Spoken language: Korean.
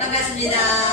반갑습니다.